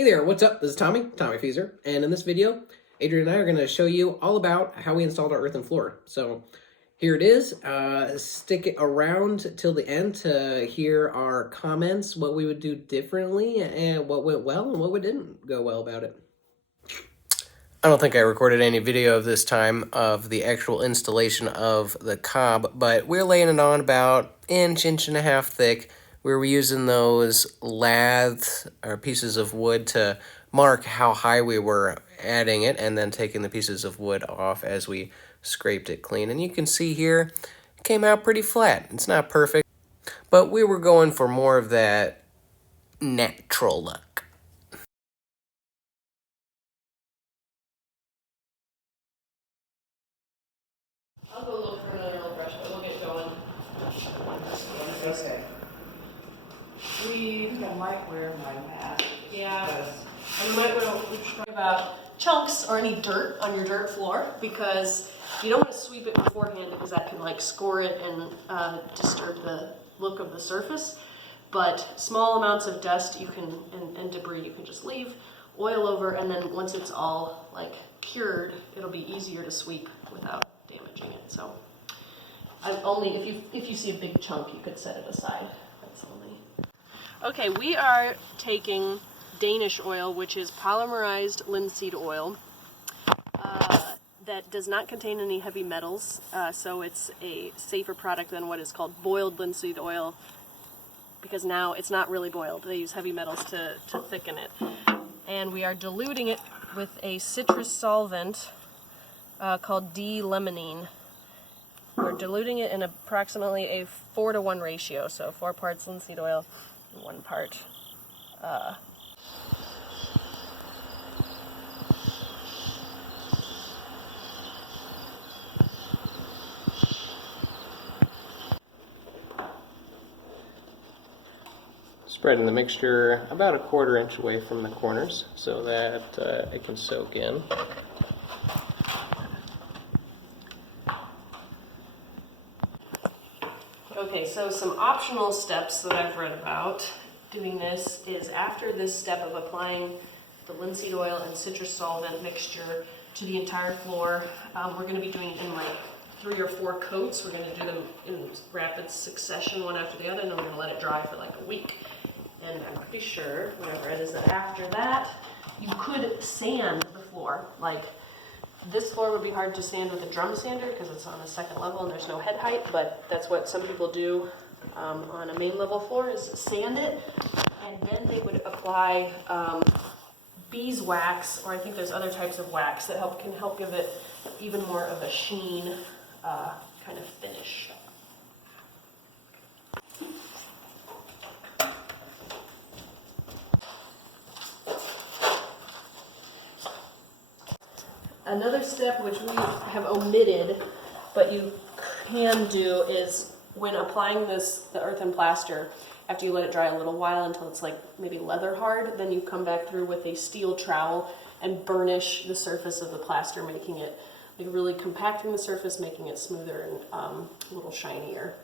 Hey there, what's up? This is Tommy Feezer, and in this video, Adrian and I are going to show you all about how we installed our earthen floor. So here it is. Stick it around till the end to hear our comments, what we would do differently, and what went well and what didn't go well about it. I don't think I recorded any video of this time of the actual installation of the cob, but we're laying it on about inch and a half thick. We were using those laths or pieces of wood to mark how high we were adding it and then taking the pieces of wood off as we scraped it clean. And you can see here, it came out pretty flat. It's not perfect, but we were going for more of that natural look. I'll go look for another nail brush, but we'll get going. Okay. We might wear my mask. Yeah. And we might want to talk about chunks or any dirt on your dirt floor, because you don't want to sweep it beforehand because that can like score it and disturb the look of the surface. But small amounts of dust you can and debris you can just leave, oil over, and then once it's all like cured, it'll be easier to sweep without damaging it. So only if you see a big chunk, you could set it aside. That's only. Okay, we are taking Danish oil, which is polymerized linseed oil that does not contain any heavy metals, so it's a safer product than what is called boiled linseed oil, because now it's not really boiled. They use heavy metals to thicken it. And we are diluting it with a citrus solvent called lemonenne. We're diluting it in approximately a 4-to-1 ratio, so 4 parts linseed oil and 1 part. Spreading the mixture about a 1/4 inch away from the corners so that it can soak in. Okay, so some optional steps that I've read about doing this is after this step of applying the linseed oil and citrus solvent mixture to the entire floor, we're going to be doing it in like 3 or 4 coats. We're going to do them in rapid succession, one after the other, and then we're going to let it dry for like a week. And I'm pretty sure, whatever it is, that after that, you could sand the floor. Like, this floor would be hard to sand with a drum sander because it's on a 2nd level and there's no head height, but that's what some people do on a main level floor, is sand it, and then they would apply beeswax, or I think there's other types of wax that can help give it even more of a sheen kind of finish. Another step which we have omitted, but you can do, is when applying the earthen plaster, after you let it dry a little while until it's like maybe leather hard, then you come back through with a steel trowel and burnish the surface of the plaster, making it like really compacting the surface, making it smoother and a little shinier.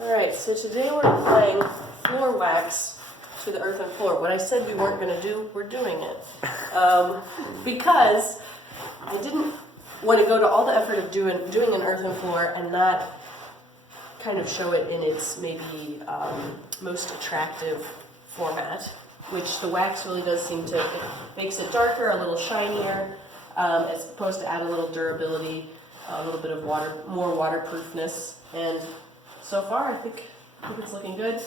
Alright, so today we're applying floor wax to the earthen floor. What I said we weren't going to do, we're doing it. Because I didn't want to go to all the effort of doing an earthen floor and not kind of show it in its maybe most attractive format, which the wax really does seem to, it makes it darker, a little shinier, as opposed to add a little durability, a little bit of more waterproofness, and so far, I think it's looking good.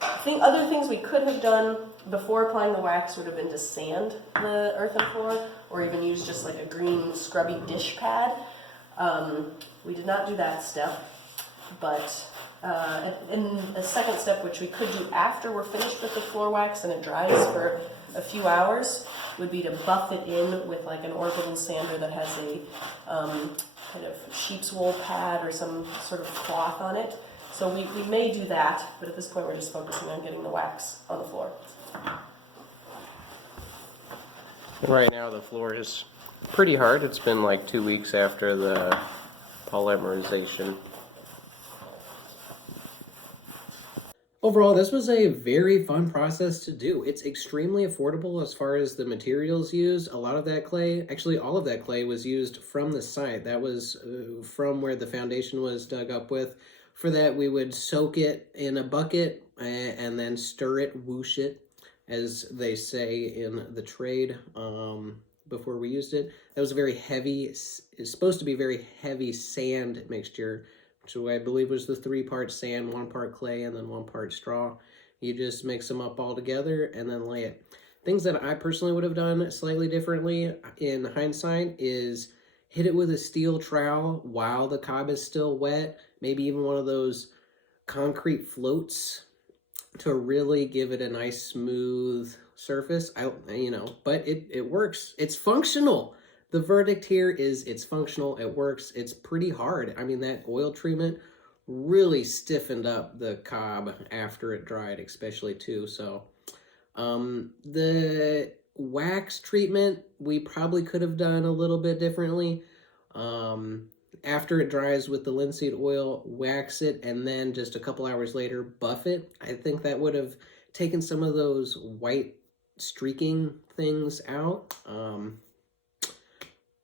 I think other things we could have done before applying the wax would have been to sand the earthen floor, or even use just like a green scrubby dish pad. We did not do that step, but in a second step, which we could do after we're finished with the floor wax and it dries for a few hours, would be to buff it in with like an orbital sander that has a kind of sheep's wool pad or some sort of cloth on it. So we may do that, but at this point we're just focusing on getting the wax on the floor. Right now the floor is pretty hard. It's been like 2 weeks after the polymerization. Overall, this was a very fun process to do. It's extremely affordable as far as the materials used. A lot of that clay, actually all of that clay, was used from the site. That was from where the foundation was dug up with. For that, we would soak it in a bucket and then stir it, whoosh it, as they say in the trade, before we used it. That was a very heavy, it's supposed to be very heavy sand mixture, which I believe was the 3-part sand, 1 part clay, and then 1 part straw. You just mix them up all together and then lay it. Things that I personally would have done slightly differently in hindsight is hit it with a steel trowel while the cob is still wet, maybe even one of those concrete floats to really give it a nice smooth surface. But it works. It's functional. The verdict here is it's functional, it works, it's pretty hard. I mean, that oil treatment really stiffened up the cob after it dried, especially too. So the wax treatment, we probably could have done a little bit differently. After it dries with the linseed oil, wax it, and then just a couple hours later, buff it. I think that would have taken some of those white streaking things out.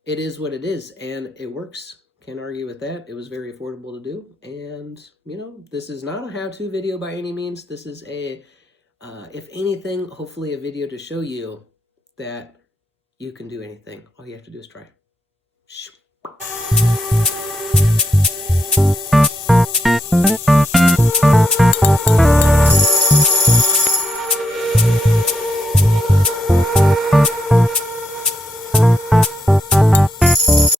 It is what it is, and it works. Can't argue with that. It was very affordable to do, and, this is not a how-to video by any means. This is a, if anything, hopefully a video to show you that you can do anything. All you have to do is try. Shoo.